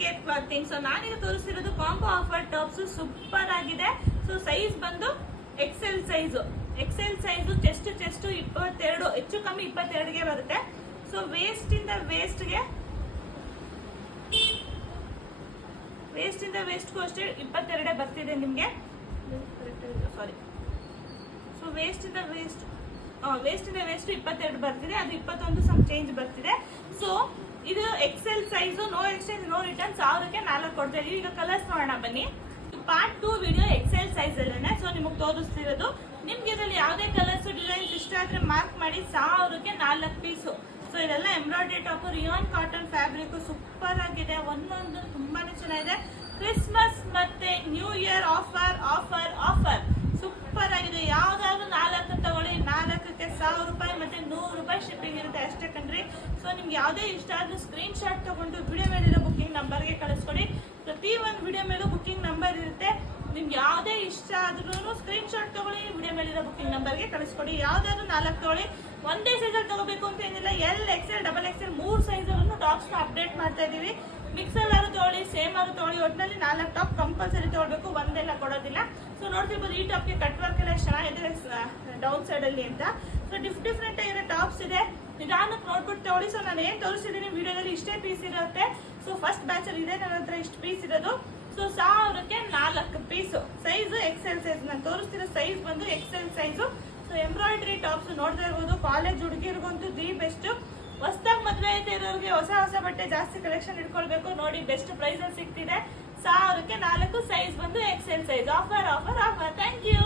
Care clothing. So ನಾನೀಗ ತೋರಿಸ್ತಿರೋದು combo offer tops, super ಆಗಿದೆ. So size ಬಂದು ಎಕ್ಸೆಲ್ ಸೈಜು ಚೆಸ್ಟ್ 22, ಹೆಚ್ಚು ಕಮ್ಮಿ 22ಗೆ ಬರುತ್ತೆ. ಸೊ ವೇಸ್ಟ್ ಇಂದ ವೇಸ್ಟ್ಗೂ ಅಷ್ಟೇ 22 ಬರ್ತಿದೆ ನಿಮಗೆ. ಸಾರಿ, ಸೊ ವೇಸ್ಟ್ ಇಂದ ವೇಸ್ಟ್ 22 ಬರ್ತಿದೆ, ಅದು 21 ಸಮ್ ಚೇಂಜ್ ಬರ್ತಿದೆ. ಸೊ ಇದು XL size, no exchange no return, 1000ಕ್ಕೆ 4 ಕೊಡ್ತಾ ಇದೀವಿ. ಈಗ ಕಲರ್ಸ್ ನೋಡೋಣ ಬನ್ನಿ. ಪಾರ್ಟ್ 2 ವಿಡಿಯೋ ಎಕ್ಸೆಲ್ ಸೈಜ್ ಅಲ್ಲೇನೆ. ಸೊ ನಿಮಗೆ ತೋರಿಸ್ತಿರೋದು. ನಿಮ್ಗೆ ಇದರಲ್ಲಿ ಯಾವುದೇ ಕಲರ್ಸ್ ಡಿಸೈನ್ಸ್ ಇಷ್ಟ ಆದ್ರೆ ಮಾರ್ಕ್ ಮಾಡಿ, 1000ಕ್ಕೆ 4 ಪೀಸು. ಸೊ ಇದೆಲ್ಲ embroidery top, rayon cotton fabric, super ಆಗಿದೆ. ಒಂದೊಂದು ತುಂಬಾನೇ ಚೆನ್ನಾಗಿದೆ. ಕ್ರಿಸ್ಮಸ್ ಮತ್ತೆ ನ್ಯೂ ಇಯರ್ ಆಫರ್ ಸೂಪರ್ ಆಗಿದೆ. ಯಾವ್ದಾದ್ರು 4 ತಗೊಳ್ಳಿ, 4ಕ್ಕೆ 1000 ರೂಪಾಯಿ ಮತ್ತೆ 100 ರೂಪಾಯಿ ಶಿಪ್ಪಿಂಗ್ ಇರುತ್ತೆ ಅಷ್ಟೇ ಕಣ್ರಿ. ಸೊ ನಿಮ್ಗೆ ಯಾವುದೇ ಇಷ್ಟ ಆದ್ರೂ ಸ್ಕ್ರೀನ್ ಶಾಟ್ ತಗೊಂಡು ವಿಡಿಯೋ ಮೇಲಿರೋ ಬುಕಿಂಗ್ ನಂಬರ್ಗೆ ಕಳಿಸ್ಕೊಡಿ. ಪ್ರತಿ ಒಂದು ವಿಡಿಯೋ ಮೇಲೂ ಬುಕಿಂಗ್ ನಂಬರ್ ಇರುತ್ತೆ. ನಿಮ್ಗೆ ಯಾವುದೇ ಇಷ್ಟ ಆದ್ರೂ ಸ್ಕ್ರೀನ್ ಶಾಟ್ ತಗೊಳ್ಳಿ, ವಿಡಿಯೋ ಮೇಲಿರೋ ಬುಕಿಂಗ್ ನಂಬರ್ಗೆ ಕಳಿಸ್ಕೊಡಿ. ಯಾವ್ದಾದ್ರು 4 ತಗೊಳ್ಳಿ. ಒಂದೇ ಸೈಜಲ್ಲಿ ತಗೋಬೇಕು ಅಂತ ಏನಿಲ್ಲ, ಎಲ್ ಎಕ್ಸೆಲ್ XXL 3 ಸೈಜಲ್ಲೂ ಟಾಪ್ಸ್ನ ಅಪ್ಡೇಟ್ ಮಾಡ್ತಾ ಇದೀವಿ. ಮಿಕ್ಸಲ್ ಆದ್ರೂ ತಗೊಳ್ಳಿ, ಸೇಮ್ ಆದ್ರೂ ತಗೊಳ್ಳಿ, ಒಟ್ಟಿನಲ್ಲಿ 4 ಟಾಪ್ ಕಂಪಲ್ಸರಿ ತಗೊಳ್ಬೇಕು, ಒಂದೆಲ್ಲ ಕೊಡೋದಿಲ್ಲ. ಸೊ ನೋಡ್ತಿರ್ಬೋದು, ಈ ಟಾಪ್ಗೆ ಕಟ್ ವರ್ಕ್ ಎಲ್ಲ ಚೆನ್ನಾಗಿದೆ ಡೌನ್ ಸೈಡ್ ಅಲ್ಲಿ ಅಂತ. ಸೊ ಡಿಫ್ರೆಂಟ್ ಆಗಿರೋ ಟಾಪ್ಸ್ ಇದೆ, ನಿಧಾನಕ್ಕೆ ನೋಡ್ಬಿಟ್ಟು ತಗೊಳ್ಳಿ. ಸೊ ನಾನು ಏನ್ ತೋರಿಸಿದೀನಿ ವಿಡಿಯೋದಲ್ಲಿ ಇಷ್ಟೇ ಪೀಸ್ ಇರುತ್ತೆ. ಸೊ ಫಸ್ಟ್ ಬ್ಯಾಚ್ ಅಲ್ಲಿ ಇದೆ ನನ್ನ ಹತ್ರ ಇಷ್ಟು ಪೀಸ್ ಇರೋದು. ಸೊ 1000ಕ್ಕೆ 4 ಪೀಸು. ಸೈಜು ಎಕ್ಸೆಲ್ ಸೈಜ್, ನಾನು ತೋರಿಸ್ತಿರೋ ಸೈಜ್ ಬಂದು XL size. So embroidery tops ನೋಡ್ತಾ ಇರ್ಬೋದು, ಕಾಲೇಜ್ ಹುಡುಗಿರ್ಗಂತೂ ದಿ ಬೆಸ್ಟ್. ಹೊಸದಾಗಿ ಮದುವೆ ಐತೆ ಇರೋರಿಗೆ ಹೊಸ ಬಟ್ಟೆ ಜಾಸ್ತಿ ಕಲೆಕ್ಷನ್ ಇಟ್ಕೊಳ್ಬೇಕು ನೋಡಿ, ಬೆಸ್ಟ್ ಪ್ರೈಸ್ ಅಲ್ಲಿ ಸಿಗ್ತಿದೆ. 1000ಕ್ಕೆ 4 ಸೈಜ್ ಬಂದು XL size. Offer. Thank you.